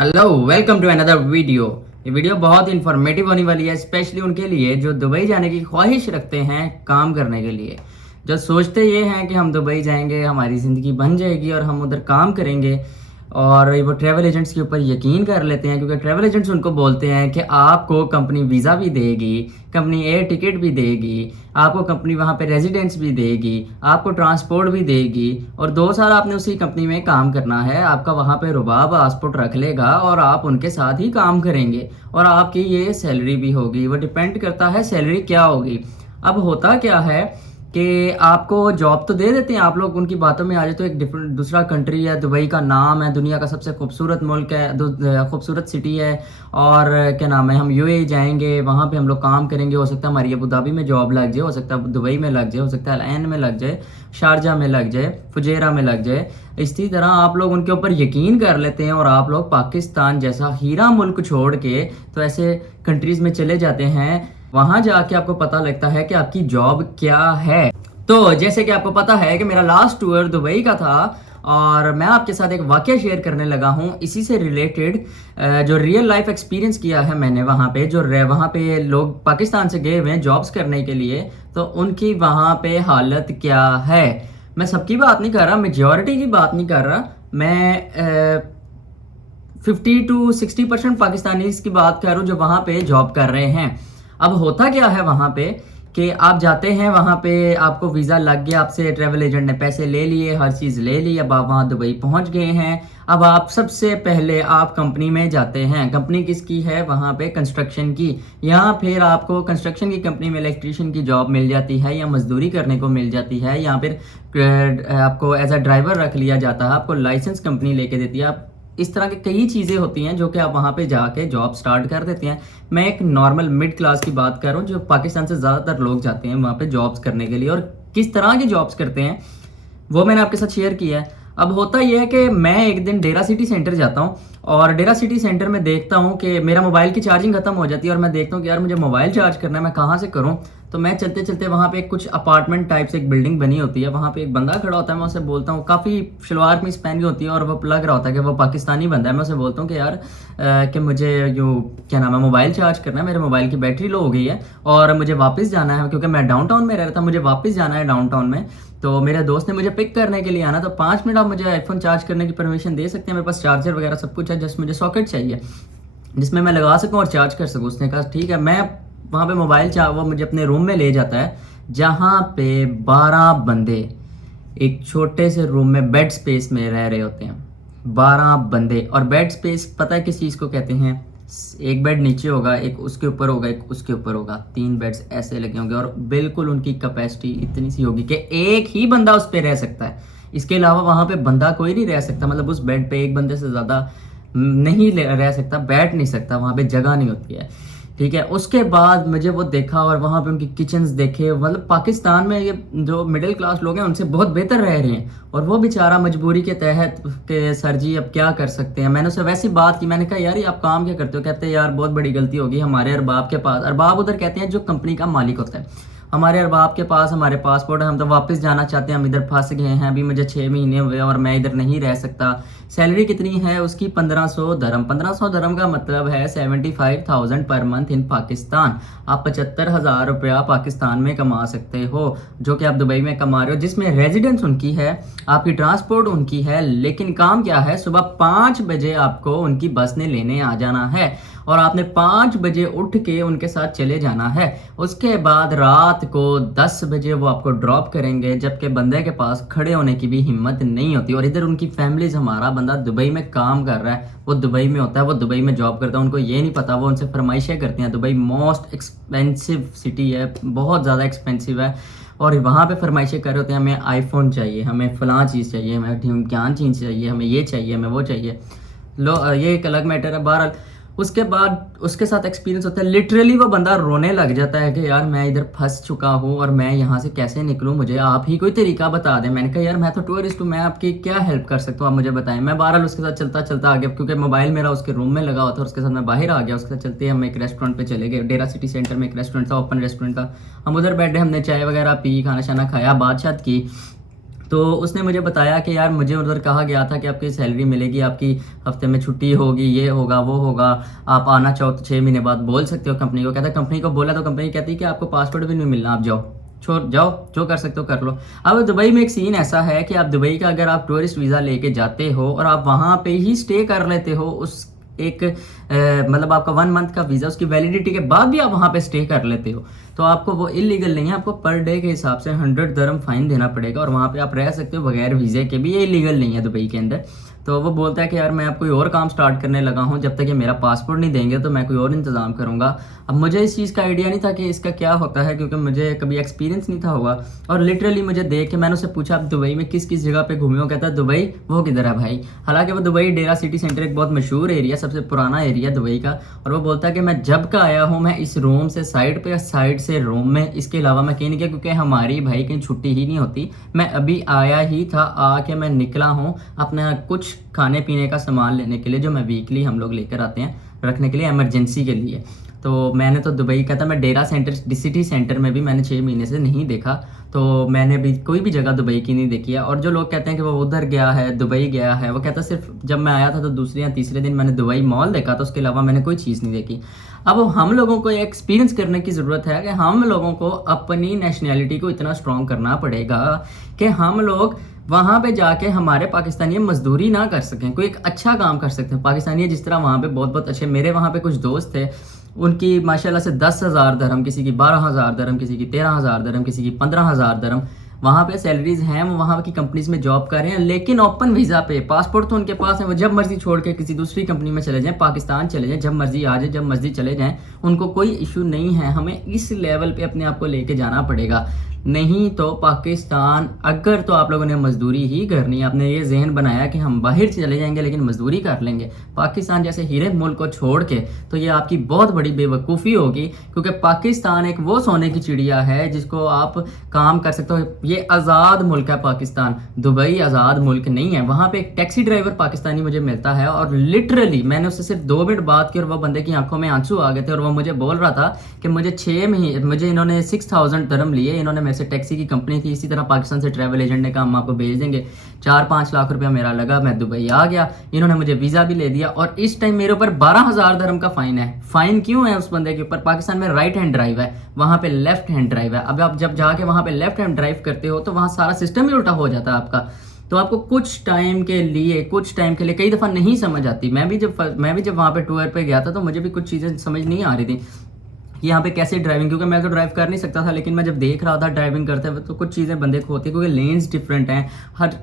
Hello, welcome to another video. ये video बहुत informative होने वाली है, स्पेशली उनके लिए जो दुबई जाने की ख्वाहिश रखते हैं काम करने के लिए। जो सोचते ये हैं कि हम दुबई जाएंगे, हमारी ज़िंदगी बन जाएगी और हम उधर काम करेंगे। और वो ट्रैवल एजेंट्स के ऊपर यकीन कर लेते हैं, क्योंकि ट्रैवल एजेंट्स उनको बोलते हैं कि आपको कंपनी वीज़ा भी देगी, कंपनी एयर टिकट भी देगी, आपको कंपनी वहाँ पे रेजिडेंस भी देगी, आपको ट्रांसपोर्ट भी देगी, और 2 साल आपने उसी कंपनी में काम करना है। आपका वहाँ पे रुबाब पासपोर्ट रख लेगा और आप उनके साथ ही काम करेंगे और आपकी ये सैलरी भी होगी। वो डिपेंड करता है सैलरी क्या होगी। अब होता क्या है कि आपको जॉब तो दे देते हैं, आप लोग उनकी बातों में आ जाए तो एक डिफरेंट दूसरा कंट्री है, दुबई का नाम है, दुनिया का सबसे खूबसूरत मुल्क है, खूबसूरत सिटी है। और क्या नाम है, हम यूएई जाएंगे, वहाँ पे हम लोग काम करेंगे। हो सकता है हमारी अबू धाबी में जॉब लग जाए, हो सकता है दुबई में लग जाए, हो सकता है अल आइन में लग जाए, शारजा में लग जाए, फुजेरा में लग जाए। इसी तरह आप लोग उनके ऊपर यकीन कर लेते हैं और आप लोग पाकिस्तान जैसा हीरा मुल्क छोड़ के तो ऐसे कंट्रीज में चले जाते हैं। वहां जाके आपको पता लगता है कि आपकी जॉब क्या है। तो जैसे कि आपको पता है कि मेरा लास्ट टूर दुबई का था और मैं आपके साथ एक वाकया शेयर करने लगा हूं इसी से रिलेटेड। जो रियल लाइफ एक्सपीरियंस किया है मैंने वहां पे, जो वहां पे लोग पाकिस्तान से गए हुए हैं जॉब्स करने के लिए, तो उनकी वहां पे हालत क्या है। मैं सबकी बात नहीं कर रहा, मेजॉरिटी की बात नहीं कर रहा, मैं 50 to 60% पाकिस्तानी की बात कर रहा हूँ जो वहाँ पे जॉब कर रहे हैं। अब होता क्या है वहाँ पे कि आप जाते हैं, वहाँ पे आपको वीज़ा लग गया, आपसे ट्रैवल एजेंट ने पैसे ले लिए, हर चीज़ ले ली, अब आप वहाँ दुबई पहुँच गए हैं। अब आप सबसे पहले आप कंपनी में जाते हैं। कंपनी किसकी है वहाँ पे? कंस्ट्रक्शन की। यहाँ फिर आपको कंस्ट्रक्शन की कंपनी में इलेक्ट्रीशियन की जॉब मिल जाती है या मजदूरी करने को मिल जाती है, या फिर आपको एज अ ड्राइवर रख लिया जाता है, आपको लाइसेंस कंपनी लेके देती है। आप इस तरह की कई चीज़ें होती हैं जो कि आप वहाँ पे जाके जॉब स्टार्ट कर देते हैं। मैं एक नॉर्मल मिड क्लास की बात कर रहा हूँ, जो पाकिस्तान से ज़्यादातर लोग जाते हैं वहाँ पे जॉब्स करने के लिए, और किस तरह की जॉब्स करते हैं वो मैंने आपके साथ शेयर किया है। अब होता यह है कि मैं एक दिन डेरा सिटी सेंटर जाता हूँ और डेरा सिटी सेंटर में देखता हूँ कि मेरा मोबाइल की चार्जिंग खत्म हो जाती है, और मैं देखता हूँ कि यार मुझे मोबाइल चार्ज करना है, मैं कहाँ से करूँ। तो मैं चलते चलते वहाँ पे कुछ अपार्टमेंट टाइप से एक बिल्डिंग बनी होती है, वहाँ पे एक बंदा खड़ा होता है। मैं उसे बोलता हूँ, काफ़ी शलवार कमीज पहनी होती है और वो लग रहा होता है कि वो पाकिस्तानी बंदा है। मैं उसे बोलता हूँ कि यार कि मुझे यूँ क्या नाम है, मोबाइल चार्ज करना है, मेरे मोबाइल की बैटरी लो हो गई है और मुझे वापस जाना है, क्योंकि मैं डाउनटाउन में रह रहा था, मुझे वापस जाना है डाउनटाउन में। तो मेरे दोस्त ने मुझे पिक करने के लिए आना, तो 5 मिनट आप मुझे आईफोन चार्ज करने की परमिशन दे सकते हैं? मेरे पास चार्जर वगैरह सब कुछ है, जस्ट मुझे सॉकेट चाहिए जिसमें मैं लगा सकूं और चार्ज कर सकूं। उसने कहा ठीक है। मैं वहाँ पे वो मुझे अपने रूम में ले जाता है, जहाँ पे 12 बंदे एक छोटे से रूम में बेड स्पेस में रह रहे होते हैं। 12 बंदे, और बेड स्पेस पता है किस चीज़ को कहते हैं? एक बेड नीचे होगा, एक उसके ऊपर होगा, एक उसके ऊपर होगा, 3 बेड्स ऐसे लगे होंगे, और बिल्कुल उनकी कैपेसिटी इतनी सी होगी कि एक ही बंदा उस पर रह सकता है। इसके अलावा वहाँ पे बंदा कोई नहीं रह सकता, मतलब उस बेड पे एक बंदे से ज़्यादा नहीं रह सकता, बैठ नहीं सकता, वहाँ पे जगह नहीं होती है। ठीक है। उसके बाद मुझे वो देखा और वहाँ पे उनकी किचन्स देखे। मतलब पाकिस्तान में ये जो मिडिल क्लास लोग हैं उनसे बहुत बेहतर रह रहे हैं, और वो बेचारा मजबूरी के तहत के सर जी अब क्या कर सकते हैं। मैंने उससे वैसी बात की, मैंने कहा यार ये आप काम क्या करते हो? कहते हैं यार बहुत बड़ी गलती होगी हमारे अरबाब के पास। अरबाब उधर कहते हैं जो कंपनी का मालिक होता है। हमारे अरबाब के पास हमारे पासपोर्ट है, हम तो वापस जाना चाहते हैं, हम इधर फंस गए हैं, अभी मुझे 6 महीने हुए और मैं इधर नहीं रह सकता। सैलरी कितनी है उसकी? 1500 दरम। 1500 दरम का मतलब है 75,000 पर मंथ इन पाकिस्तान। आप 75,000 रुपया पाकिस्तान में कमा सकते हो, जो कि आप दुबई में कमा रहे हो, जिसमें रेजिडेंस उनकी है, आपकी ट्रांसपोर्ट उनकी है। लेकिन काम क्या है? सुबह 5 बजे आपको उनकी बस ने लेने आ जाना है और आपने 5 बजे उठ के उनके साथ चले जाना है। उसके बाद रात को 10 बजे वो आपको ड्रॉप करेंगे, जबकि बंदे के पास खड़े होने की भी हिम्मत नहीं होती। और इधर उनकी फैमिलीज, हमारा बंदा दुबई में काम कर रहा है, वो दुबई में होता है, वो दुबई में जॉब करता है, उनको ये नहीं पता, वो उनसे फरमाइशें करते हैं। दुबई मोस्ट एक्सपेंसिव सिटी है, बहुत ज़्यादा एक्सपेंसिव है, और वहाँ पे फरमाइशें कर रहे होते हैं, हमें आईफोन चाहिए, हमें फलां चीज़ चाहिए, हमें क्या चीज़ चाहिए, हमें ये चाहिए, हमें वो चाहिए। लो ये एक अलग मैटर है। बहरहाल उसके बाद उसके साथ एक्सपीरियंस होता है, लिटरली वो बंदा रोने लग जाता है कि यार मैं इधर फंस चुका हूँ और मैं यहाँ से कैसे निकलूँ, मुझे आप ही कोई तरीका बता दें। मैंने कहा यार मैं तो टूरिस्ट हूँ, मैं आपकी क्या हेल्प कर सकता हूँ, आप मुझे बताएं। मैं बहरहाल उसके साथ चलता चलता आ गया, क्योंकि मोबाइल मेरा उसके रूम में लगा हुआ था, उसके साथ मैं बाहर आ गया। उसके साथ चलते हम एक रेस्टोरेंट पे चले गए। डेरा सिटी सेंटर में एक रेस्टोरेंट था, ओपन रेस्टोरेंट था। हम उधर बैठे, हमने चाय वगैरह पी, खाना शाना खाया, बातचीत की। तो उसने मुझे बताया कि यार मुझे उधर कहा गया था कि आपकी सैलरी मिलेगी, आपकी हफ्ते में छुट्टी होगी, ये होगा वो होगा, आप आना चाहो तो 6 महीने बाद बोल सकते हो कंपनी को। कहता कंपनी को बोला तो कंपनी कहती है कि आपको पासपोर्ट भी नहीं मिलना, आप जाओ, छोड़ जाओ, जो कर सकते हो कर लो। अब दुबई में एक सीन ऐसा है कि आप दुबई का अगर आप टूरिस्ट वीज़ा लेके जाते हो और आप वहाँ पे ही स्टे कर लेते हो, उस एक मतलब आपका 1 मंथ का वीज़ा, उसकी वैलिडिटी के बाद भी आप वहाँ पे स्टे कर लेते हो, तो आपको वो इलीगल नहीं है। आपको पर डे के हिसाब से 100 दरम फाइन देना पड़ेगा और वहाँ पे आप रह सकते हो बगैर वीज़े के भी, ये इलीगल नहीं है दुबई के अंदर। तो वो बोलता है कि यार मैं अब कोई और काम स्टार्ट करने लगा हूँ, जब तक ये मेरा पासपोर्ट नहीं देंगे तो मैं कोई और इंतज़ाम करूँगा। अब मुझे इस चीज़ का आइडिया नहीं था कि इसका क्या होता है, क्योंकि मुझे कभी एक्सपीरियंस नहीं था हुआ। और लिटरली मुझे देख के मैंने उससे पूछा आप दुबई में किस किस जगह पे घूमे हो? कहता है दुबई, वो किधर है भाई? हालांकि वो दुबई डेरा सिटी सेंटर एक बहुत मशहूर एरिया, सबसे पुराना एरिया दुबई का। और वो बोलता है कि मैं जब का आया हूँ मैं इस रूम से साइड पे, साइड से रूम में, इसके अलावा मैं कहीं नहीं गया, क्योंकि हमारी भाई कहीं छुट्टी ही नहीं होती। मैं अभी आया ही था, आके मैं निकला हूँ अपना कुछ खाने पीने का सामान लेने के लिए, जो मैं वीकली हम लोग लेकर आते हैं रखने के लिए, इमरजेंसी के लिए। तो मैंने तो दुबई का था, मैं डेरा सेंटर सिटी सेंटर में भी मैंने 6 महीने से नहीं देखा, तो मैंने भी कोई भी जगह दुबई की नहीं देखी है। और जो लोग कहते हैं कि वो उधर गया है, दुबई गया है, वो कहता सिर्फ जब मैं आया था तो दूसरे या तीसरे दिन मैंने दुबई मॉल देखा, तो उसके अलावा मैंने कोई चीज़ नहीं देखी। अब हम लोगों को एक्सपीरियंस करने की ज़रूरत है कि हम लोगों को अपनी नेशनैलिटी को इतना स्ट्रॉन्ग करना पड़ेगा कि हम लोग वहाँ पे जाके हमारे पाकिस्तानी मजदूरी ना कर सकें, कोई एक अच्छा काम कर सकते हैं। पाकिस्तानी जिस तरह वहाँ पे बहुत बहुत अच्छे, मेरे वहाँ पे कुछ दोस्त थे, उनकी माशाल्लाह से 10,000 दरम, किसी की 12,000 दरम, किसी की 13,000 दरम, किसी की 15,000 दरम वहाँ पे सैलरीज हैं। वो वहाँ की कंपनीज में जॉब कर रहे हैं, लेकिन ओपन वीज़ा पे, पासपोर्ट तो उनके पास है, वो जब मर्जी छोड़ के किसी दूसरी कंपनी में चले जाएं, पाकिस्तान चले जाएं, जब मर्जी आ जाए, जब मर्जी चले जाएं, उनको कोई इशू नहीं है। हमें इस लेवल पे अपने आप को लेके जाना पड़ेगा, नहीं तो पाकिस्तान, अगर तो आप लोगों ने मजदूरी ही करनी है, आपने ये जहन बनाया कि हम बाहर चले जाएंगे लेकिन मजदूरी कर लेंगे पाकिस्तान जैसे हीरे मुल्क को छोड़ के, तो ये आपकी बहुत बड़ी बेवकूफ़ी होगी। क्योंकि पाकिस्तान एक वो सोने की चिड़िया है जिसको आप काम कर सकते हो। ये आज़ाद मुल्क है पाकिस्तान, दुबई आज़ाद मुल्क नहीं है। वहाँ पे एक टैक्सी ड्राइवर पाकिस्तानी मुझे मिलता है और लिटरली मैंने उससे सिर्फ 2 मिनट बात की और वह बंदे की आंखों में आंसू आ गए थे और वह मुझे बोल रहा था कि मुझे इन्होंने 6,000 दरम लिए, इन्होंने से टैक्सी की कंपनी थी, इसी तरह पाकिस्तान से ट्रैवल एजेंट ने कहा हम आपको भेज देंगे। 4-5 लाख रुपया मेरा लगा, मैं दुबई आ गया, इन्होंने मुझे वीज़ा भी ले दिया और इस टाइम मेरे ऊपर 12,000 दरम का फाइन है। फाइन क्यों है उस बंदे के ऊपर? पाकिस्तान में राइट हैंड ड्राइव है, वहाँ पे लेफ्ट हैंड ड्राइव है। अब आप जब जाके वहाँ पे लेफ्ट हैंड ड्राइव करते हो तो वहाँ सारा सिस्टम ही उल्टा हो जाता है आपका। तो आपको कुछ टाइम के लिए कई दफ़ा नहीं समझ आती। मैं भी जब वहाँ पे टूर पे गया था तो मुझे भी कुछ चीज़ें समझ नहीं आ रही थी यहाँ पे कैसे ड्राइविंग, क्योंकि मैं तो ड्राइव कर नहीं सकता था, लेकिन मैं जब देख रहा था ड्राइविंग करते हुए तो कुछ चीज़ें बंदे को होती है, क्योंकि लेन्स डिफरेंट हैं, हर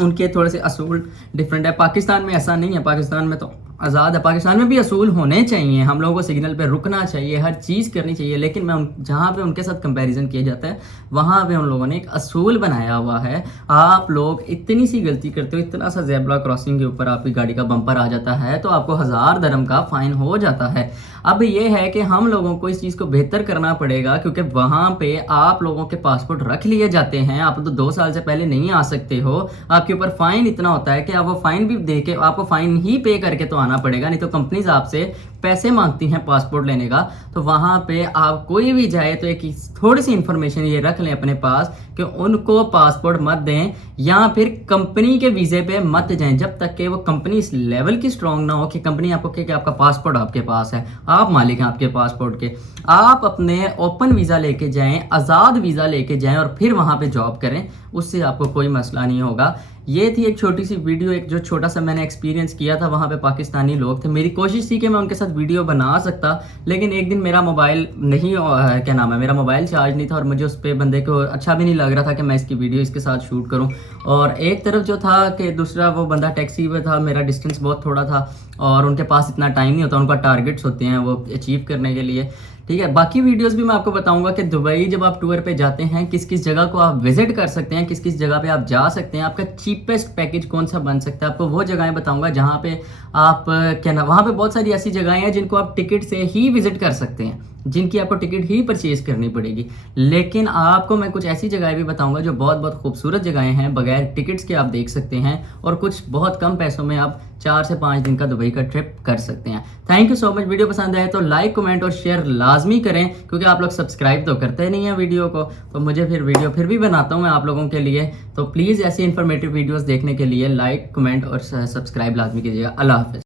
उनके थोड़े से असूल डिफरेंट है। पाकिस्तान में ऐसा नहीं है, पाकिस्तान में तो आज़ाद है। पाकिस्तान में भी असूल होने चाहिए, हम लोगों को सिग्नल पे रुकना चाहिए, हर चीज़ करनी चाहिए, लेकिन जहाँ पे उनके साथ कंपैरिजन किया जाता है वहाँ पे उन लोगों ने एक असूल बनाया हुआ है। आप लोग इतनी सी गलती करते हो, इतना सा ज़ेब्रा क्रॉसिंग के ऊपर आपकी गाड़ी का बम्पर आ जाता है तो आपको 1000 दरम का फ़ाइन हो जाता है। अब ये है कि हम लोगों को इस चीज़ को बेहतर करना पड़ेगा, क्योंकि वहाँ पे आप लोगों के पासपोर्ट रख लिए जाते हैं। आप तो 2 साल से पहले नहीं आ सकते हो, आपके ऊपर फ़ाइन इतना होता है कि आप वो फ़ाइन भी दे के, आपको फ़ाइन ही पे करके तो आना पड़ेगा, नहीं तो कंपनीज आपसे पैसे मांगती हैं पासपोर्ट लेने का। तो वहाँ पे आप कोई भी जाए तो एक थोड़ी सी इंफॉर्मेशन ये रख लें अपने पास कि उनको पासपोर्ट मत दें या फिर कंपनी के वीज़े पे मत जाएं जब तक कि वो कंपनी इस लेवल की स्ट्रांग ना हो कि कंपनी आपको कहे कि आपका पासपोर्ट आपके पास है, आप मालिक हैं आपके पासपोर्ट के। आप अपने ओपन वीज़ा लेके जाएं, आज़ाद वीज़ा लेके जाएं और फिर वहाँ पे जॉब करें, उससे आपको कोई मसला नहीं होगा। ये थी एक छोटी सी वीडियो, एक जो छोटा सा मैंने एक्सपीरियंस किया था, वहाँ पे पाकिस्तानी लोग थे। मेरी कोशिश थी कि मैं उनके साथ वीडियो बना सकता, लेकिन एक दिन मेरा मोबाइल मेरा मोबाइल चार्ज नहीं था और मुझे उस पर बंदे को अच्छा भी नहीं लग रहा था कि मैं इसकी वीडियो इसके साथ शूट करूँ। और एक तरफ जो था कि दूसरा वो बंदा टैक्सी पे था, मेरा डिस्टेंस बहुत थोड़ा था और उनके पास इतना टाइम नहीं होता, उनका टारगेट्स होते हैं वो अचीव करने के लिए। ठीक है, बाकी वीडियोस भी मैं आपको बताऊंगा कि दुबई जब आप टूर पे जाते हैं किस किस जगह को आप विजिट कर सकते हैं, किस किस जगह पे आप जा सकते हैं, आपका चीपेस्ट पैकेज कौन सा बन सकता है। आपको वो जगहें बताऊंगा जहाँ पे आप वहाँ पे बहुत सारी ऐसी जगहें हैं जिनको आप टिकट से ही विजिट कर सकते हैं, जिनकी आपको टिकट ही परचेज करनी पड़ेगी। लेकिन आपको मैं कुछ ऐसी जगहें भी बताऊंगा जो बहुत बहुत खूबसूरत जगहें हैं, बगैर टिकट्स के आप देख सकते हैं और कुछ बहुत कम पैसों में आप 4 से 5 दिन का दुबई का ट्रिप कर सकते हैं। Thank you so much. Video पसंद आए तो लाइक कमेंट और शेयर लाजमी करें, क्योंकि आप लोग सब्सक्राइब तो करते नहीं हैं वीडियो को, तो मुझे फिर वीडियो फिर भी बनाता हूँ मैं आप लोगों के लिए। तो प्लीज़ ऐसी इन्फॉर्मेटिव वीडियोज़ देखने के लिए लाइक कमेंट और सब्सक्राइब लाजमी कीजिएगा। अल्लाह हाफिज़।